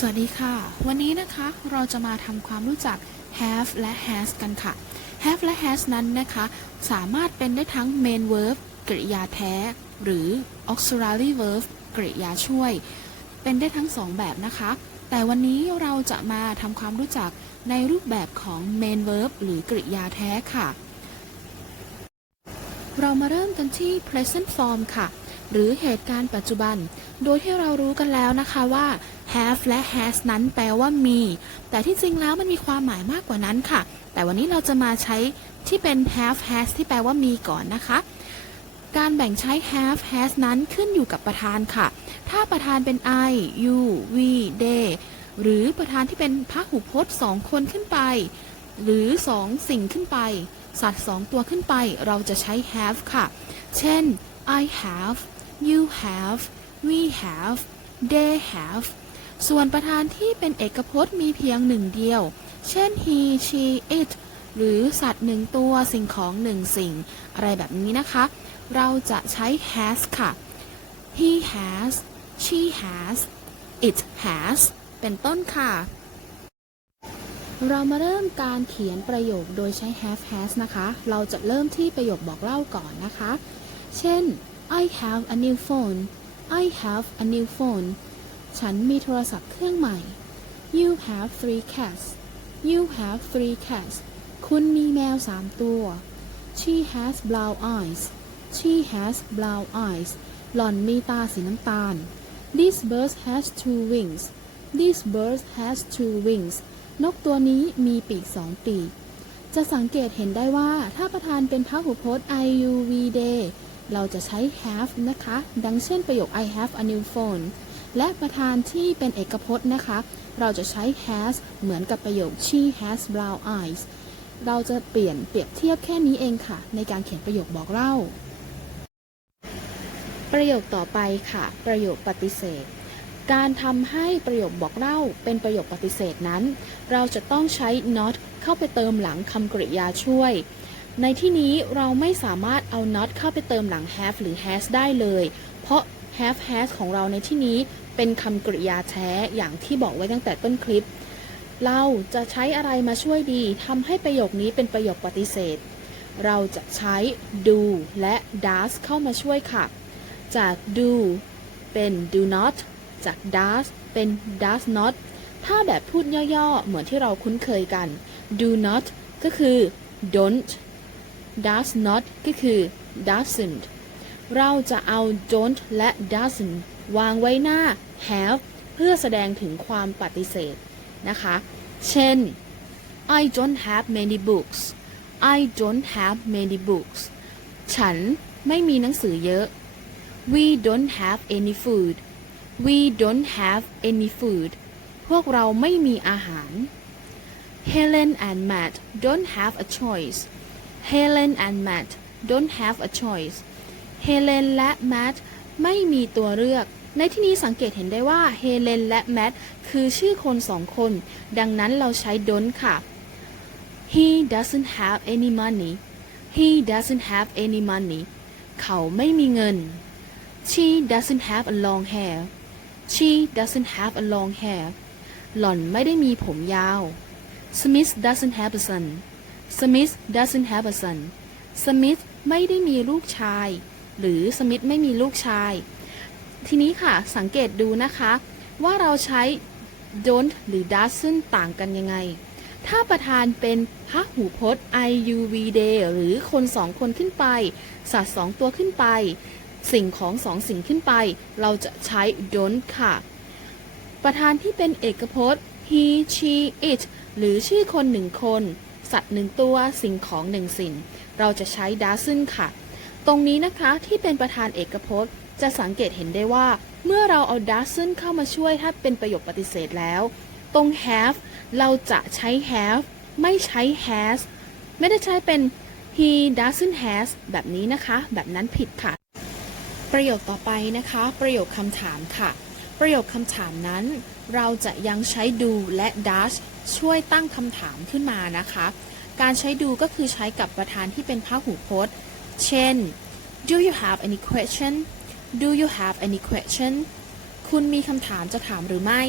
สวัสดีค่ะ วันนี้นะคะเราจะมาทำความรู้จัก have และ has กันค่ะ have และ has นั้นนะคะ สามารถเป็นได้ทั้ง main verb กริยาแท้ หรือ auxiliary verb กริยาช่วย เป็นได้ทั้งสองแบบนะคะ แต่วันนี้เราจะมาทำความรู้จักในรูปแบบของ main verb หรือกริยาแท้ค่ะ เรามาเริ่มกันที่ present form ค่ะ หรือเหตุการณ์ปัจจุบัน โดยที่เรารู้กันแล้วนะคะว่า have และ has นั้นแปลว่ามี แต่ที่จริงแล้วมันมีความหมายมากกว่านั้นค่ะ แต่วันนี้เราจะมาใช้ที่เป็น have has ที่แปลว่ามีก่อนนะคะ การแบ่งใช้ have has นั้นขึ้นอยู่กับประธานค่ะ ถ้าประธานเป็น I you we they หรือประธานที่เป็นพหูพจน์สองคนขึ้นไป หรือสองสิ่งขึ้นไป สัตว์สองตัวขึ้นไป เราจะใช้ have ค่ะ เช่น I have you have we have they have ส่วนประธานที่เป็นเอกพจน์มีเพียงหนึ่งเดียว เช่น he she it หรือสัตว์หนึ่งตัวสิ่งของหนึ่งสิ่ง อะไรแบบนี้นะคะ เราจะใช้ has ค่ะ he has she has it has เป็นต้นค่ะ เรามาเริ่มการเขียนประโยคโดยใช้ have has นะคะ เราจะเริ่มที่ประโยคบอกเล่าก่อนนะคะ เช่น I have a new phone I have a new phone ฉันมีโทรศัพท์เครื่องใหม่ You have three cats You have three cats คุณมีแมวสามตัว She has brown eyes She has brown eyes หล่อนมีตาสีน้ำตาล This bird has two wings This bird has two wings นกตัวนี้มีปีกสองปีก จะสังเกตเห็นได้ว่าถ้าประธานเป็นพหูพจน์ I U V day เราจะใช้ have นะคะ ดังเช่นประโยค I have a new phone และประธานที่เป็นเอกพจน์นะคะ เราจะใช้ has เหมือนกับประโยค she has brown eyes เราจะเปลี่ยนเปรียบเทียบแค่นี้เองค่ะ ในการเขียนประโยคบอกเล่า ประโยคต่อไปค่ะ ประโยคปฏิเสธ การทำให้ประโยคบอกเล่าเป็นประโยคปฏิเสธนั้น เราจะต้องใช้ not เข้าไปเติมหลังคำกริยาช่วย ในที่นี้เราไม่สามารถเอา not เข้าไปเติมหลัง have หรือ has ได้เลย เพราะ have has ของเราในที่นี้เป็นคำกริยาแท้อย่างที่บอกไว้ตั้งแต่ต้นคลิป เราจะใช้อะไรมาช่วยดีทำให้ประโยคนี้เป็นประโยคปฏิเสธ เราจะใช้ do และ does เข้ามาช่วยค่ะ จาก do เป็น do not จาก does เป็น does not ถ้าแบบพูดย่อๆ เหมือนที่เราคุ้นเคยกัน do not ก็คือ don't does not ก็คือ doesn't เราจะเอา don't และ doesn't วางไว้หน้า have เพื่อแสดงถึงความปฏิเสธนะคะ เช่น I don't have many books I don't have many books ฉันไม่มีหนังสือเยอะ We don't have any food We don't have any food พวกเราไม่มีอาหาร Helen and Matt don't have a choice Helen and Matt don't have a choice Helen และ Matt ไม่มีตัวเลือก ในที่นี้สังเกตเห็นได้ว่า Helen และ Matt คือชื่อคนสองคน ดังนั้นเราใช้ don't ค่ะ He doesn't have any money He doesn't have any money เขาไม่มีเงิน She doesn't have a long hair She doesn't have a long hair หล่อนไม่ได้มีผมยาว Smith doesn't have a son Smith doesn't have a son Smith ไม่ได้มีลูกชาย หรือ Smith ไม่มีลูกชาย ทีนี้ค่ะสังเกตดูนะคะ ว่าเราใช้ don't หรือ doesn't ต่างกันยังไง ถ้าประธานเป็นพหูพจน์ I U V day หรือคนสองคนขึ้นไป สัตว์สองตัวขึ้นไป สิ่งของสองสิ่งขึ้นไป เราจะใช้ don't ค่ะ ประธานที่เป็นเอกพจน์ he she it หรือชื่อคนหนึ่งคน สัตว์หนึ่งตัวสิ่งของหนึ่งสิ่ง เราจะใช้ doesn't ค่ะ ตรงนี้นะคะที่เป็นประธานเอกพจน์ จะสังเกตเห็นได้ว่า เมื่อเราเอา doesn't เข้ามาช่วยถ้าเป็นประโยคปฏิเสธแล้ว ตรง have เราจะใช้ have ไม่ใช้ has ไม่ได้ใช้เป็น he doesn't has แบบนี้นะคะ แบบนั้นผิดค่ะ ประโยคต่อไปนะคะ ประโยคคำถามค่ะ ประโยคคำถามนั้น เราจะยังใช้ do และ does ช่วยตั้งคำถามขึ้นมานะคะ การใช้ do ก็คือใช้กับประธานที่เป็นพหูพจน์ เช่น do you have any question do you have any question คุณมีคำถามจะถามหรือไม่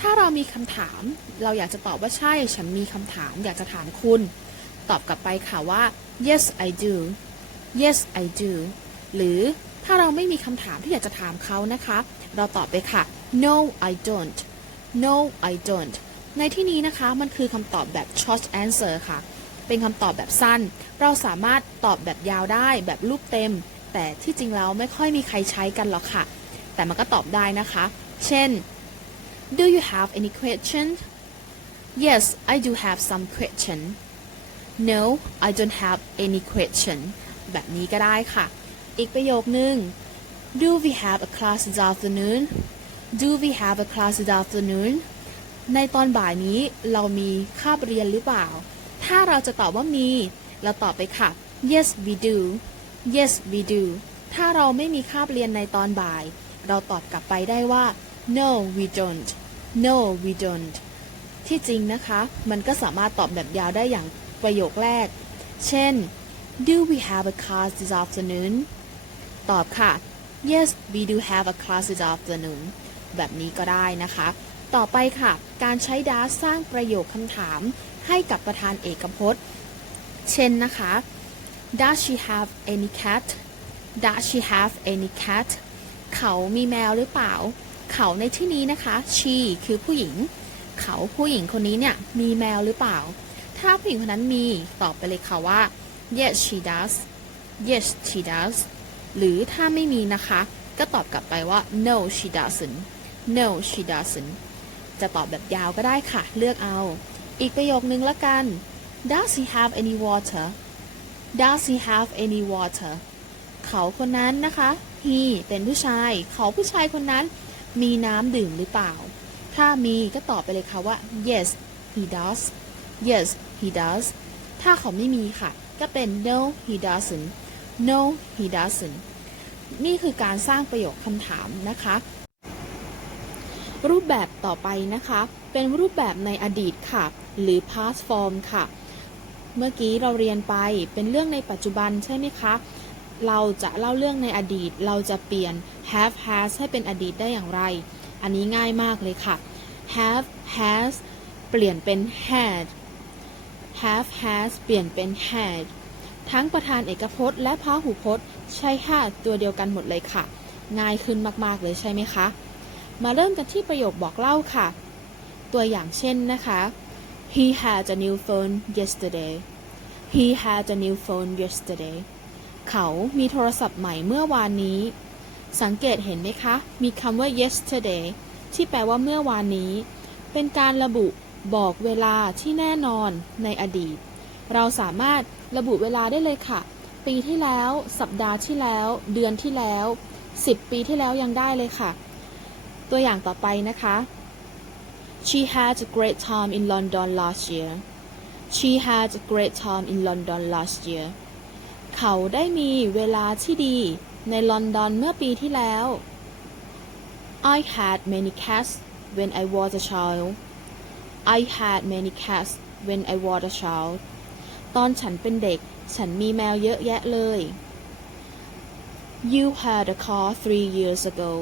ถ้าเรามีคำถาม เราอยากจะตอบว่าใช่ ฉันมีคำถามอยากจะถามคุณ ตอบกลับไปค่ะว่า yes I do yes I do หรือถ้าเราไม่มีคำถามที่อยากจะถามเขานะคะ เราตอบไปค่ะ no I don't no I don't ในที่นี้นะคะมันคือคำตอบแบบ short answer ค่ะ เป็นคำตอบแบบสั้น เราสามารถตอบแบบยาวได้แบบรูปเต็ม แต่ที่จริงแล้วไม่ค่อยมีใครใช้กันหรอกค่ะ แต่มันก็ตอบได้นะคะ เช่น Do you have any question Yes I do have some question No I don't have any question แบบนี้ก็ได้ค่ะ อีกประโยคนึง Do we have a class this afternoon Do we have a class this afternoon ในตอนบ่ายนี้เรามีคาบเรียนหรือเปล่า ถ้าเราจะตอบว่ามี เราตอบไปค่ะ Yes we do Yes we do ถ้าเราไม่มีคาบเรียนในตอนบ่าย เราตอบกลับไปได้ว่า No we don't No we don't ที่จริงนะคะ มันก็สามารถตอบแบบยาวได้อย่างประโยคแรก เช่น Do we have a class this afternoon ตอบค่ะ Yes we do have a class this afternoon แบบนี้ก็ได้นะคะ ต่อไปค่ะ การใช้ does สร้างประโยคคำถามให้กับประธานเอกพจน์ เช่นนะคะ Does she have any cat Does she have any cat เขามีแมวหรือเปล่า เขาในที่นี้นะคะ she คือผู้หญิง เขาผู้หญิงคนนี้เนี่ยมีแมวหรือเปล่า ถ้าผู้หญิงคนนั้นมีตอบไปเลยค่ะว่า yes she does yes she does หรือถ้าไม่มีนะคะ ก็ตอบกลับไปว่า no she doesn't no she doesn't จะตอบแบบยาวก็ได้ค่ะ เลือกเอา อีกประโยคนึงละกัน does he have any water does he have any water เขาคนนั้นนะคะ he เป็นผู้ชาย เขาผู้ชายคนนั้น มีน้ำดื่มหรือเปล่า ถ้ามีก็ตอบไปเลยค่ะว่า yes he does yes he does ถ้าเขาไม่มีค่ะ ก็เป็น no he doesn't no he doesn't นี่คือการสร้างประโยคคำถามนะคะ รูปแบบต่อไปนะคะ เป็นรูปแบบในอดีตค่ะ หรือ past form ค่ะ เมื่อกี้เราเรียนไปเป็นเรื่องในปัจจุบันใช่ไหมคะ เราจะเล่าเรื่องในอดีต เราจะเปลี่ยน have has ให้เป็นอดีตได้อย่างไร อันนี้ง่ายมากเลยค่ะ have has เปลี่ยนเป็น had have has เปลี่ยนเป็น had ทั้งประธานเอกพจน์และพหูพจน์ ใช้ had ตัวเดียวกันหมดเลยค่ะ ง่ายขึ้นมาก ๆ เลยใช่ไหมคะ มาเริ่มกันที่ประโยคบอกเล่าค่ะ ตัวอย่างเช่นนะคะ He had a new phone yesterday He had a new phone yesterday เขามีโทรศัพท์ใหม่เมื่อวานนี้ สังเกตเห็นไหมคะ มีคำว่า yesterday ที่แปลว่าเมื่อวานนี้ เป็นการระบุบอกเวลาที่แน่นอนในอดีต เราสามารถระบุเวลาได้เลยค่ะ ปีที่แล้ว สัปดาห์ที่แล้ว เดือนที่แล้ว 10 ปีที่แล้วยังได้เลยค่ะ ตัวอย่างต่อไปนะคะ She had a great time in London last year She had a great time in London last year เขาได้มีเวลาที่ดีในลอนดอนเมื่อปีที่แล้ว I had many cats when I was a child I had many cats when I was a child ตอนฉันเป็นเด็ก ฉันมีแมวเยอะแยะเลย You had a car three years ago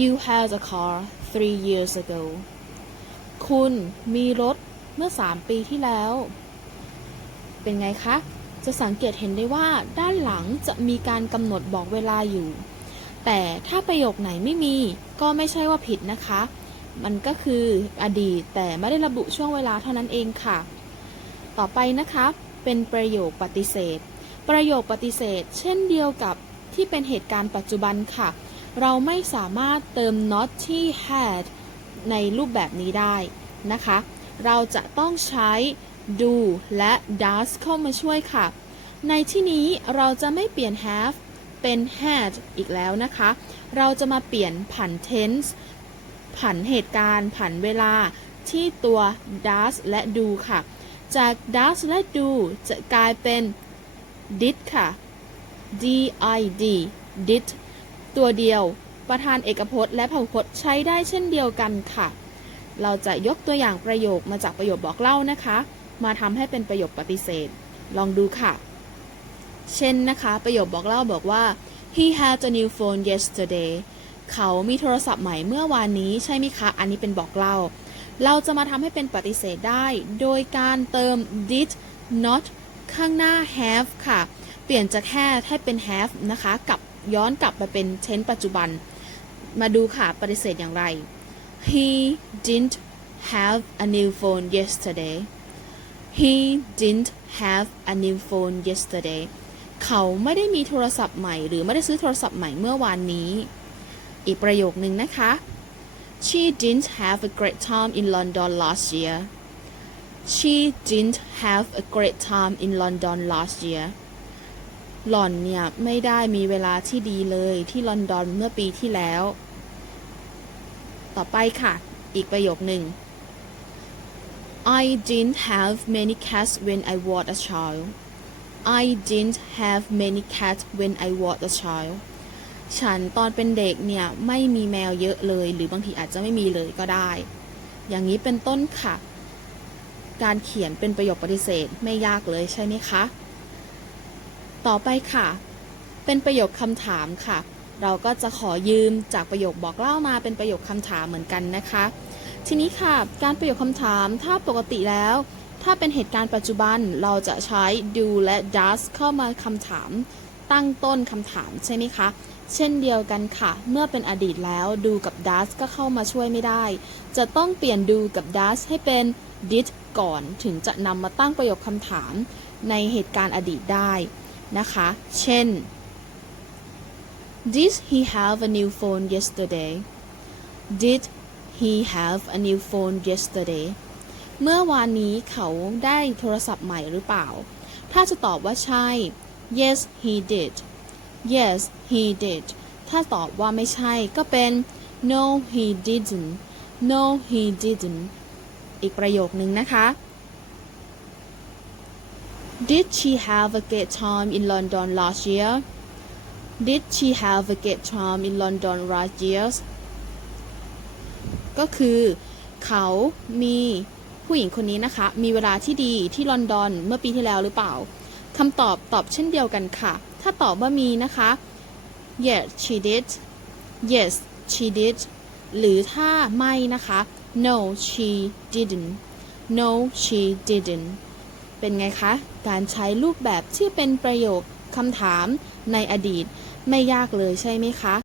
You had a car three years ago คุณมีรถเมื่อสามปีที่แล้ว เป็นไงคะ จะสังเกตเห็นได้ว่าด้านหลังจะมีการกำหนดบอกเวลาอยู่ แต่ถ้าประโยคไหนไม่มี ก็ไม่ใช่ว่าผิดนะคะ มันก็คืออดีตแต่ไม่ได้ระบุช่วงเวลาเท่านั้นเองค่ะ ต่อไปนะคะ เป็นประโยคปฏิเสธ ประโยคปฏิเสธ เช่นเดียวกับที่เป็นเหตุการณ์ปัจจุบันค่ะ เราไม่สามารถเติม not ที่ had ในรูปแบบนี้ได้นะคะ เราจะต้องใช้ do และ does เข้ามาช่วยค่ะ ในที่นี้เราจะไม่เปลี่ยน have เป็น had อีกแล้วนะคะ เราจะมาเปลี่ยนผัน tense ผันเหตุการณ์ผันเวลาที่ตัว does และ do ค่ะ จาก does และ do จะกลายเป็น did ค่ะ d i d did ตัวเดียว ประธานเอกพจน์และพหูพจน์ใช้ได้เช่นเดียวกันค่ะ เราจะยกตัวอย่างประโยคมาจากประโยคบอกเล่านะคะ มาทำให้เป็นประโยคปฏิเสธ ลองดูค่ะ เช่นนะคะ ประโยคบอกเล่าบอกว่า he had a new phone yesterday เขามีโทรศัพท์ใหม่เมื่อวานนี้ใช่ไหมคะ อันนี้เป็นบอกเล่า เราจะมาทำให้เป็นปฏิเสธได้ โดยการเติม did not ข้างหน้า have ค่ะ เปลี่ยนจาก had ให้เป็น have นะคะ กับ ย้อนกลับไปเป็น tense ปัจจุบัน มาดูค่ะปฏิเสธอย่างไร he didn't have a new phone yesterday he didn't have a new phone yesterday เขาไม่ได้มีโทรศัพท์ใหม่ หรือไม่ได้ซื้อโทรศัพท์ใหม่เมื่อวานนี้ อีกประโยคนึงนะคะ She didn't have a great time in London last year. She didn't have a great time in London last year. หล่อนเนี่ยไม่ได้มีเวลาที่ดีเลยที่ลอนดอนเมื่อปีที่แล้ว ต่อไปค่ะ อีกประโยคหนึ่ง I didn't have many cats when I was a child. I didn't have many cats when I was a child. ฉันตอนเป็นเด็กเนี่ยไม่มีแมวเยอะเลย หรือบางทีอาจจะไม่มีเลยก็ได้ อย่างนี้เป็นต้นค่ะ การเขียนเป็นประโยคปฏิเสธไม่ยากเลยใช่ไหมคะ ต่อไปค่ะ เป็นประโยคคำถามค่ะ เราก็จะขอยืมจากประโยคบอกเล่ามาเป็นประโยคคำถามเหมือนกันนะคะ ทีนี้ค่ะ การประโยคคำถามถ้าปกติแล้ว ถ้าเป็นเหตุการณ์ปัจจุบันเราจะใช้ do และ does เข้ามาคำถาม ตั้งต้นคำถามใช่ไหมคะเช่นเดียวกันค่ะ เมื่อเป็นอดีตแล้ว do กับ does ก็เข้ามาช่วยไม่ได้ จะต้องเปลี่ยน do กับ does ให้เป็น did ก่อนถึงจะนำมาตั้งประโยคคำถามในเหตุการณ์อดีตได้ นะคะ เช่น Did he have a new phone yesterday Did he have a new phone yesterday เมื่อวานนี้เขาได้โทรศัพท์ใหม่หรือเปล่า ถ้าจะตอบว่าใช่ yes he did yes he did ถ้าตอบว่าไม่ใช่ก็เป็น no he didn't no he didn't อีกประโยคนึงนะคะ Did she have a great time in London last year Did she have a great time in London last year ก็คือเขามีผู้หญิงคนนี้นะคะ มีเวลาที่ดีที่ลอนดอนเมื่อปีที่แล้วหรือเปล่าคำตอบตอบเช่นเดียวกันค่ะ ถ้าตอบว่ามีนะคะ yes she did yes she did หรือถ้าไม่นะคะ no she didn't no she didn't เป็นไงคะ การใช้รูปแบบที่เป็นประโยคคำถามในอดีต ไม่ยากเลยใช่ไหมคะ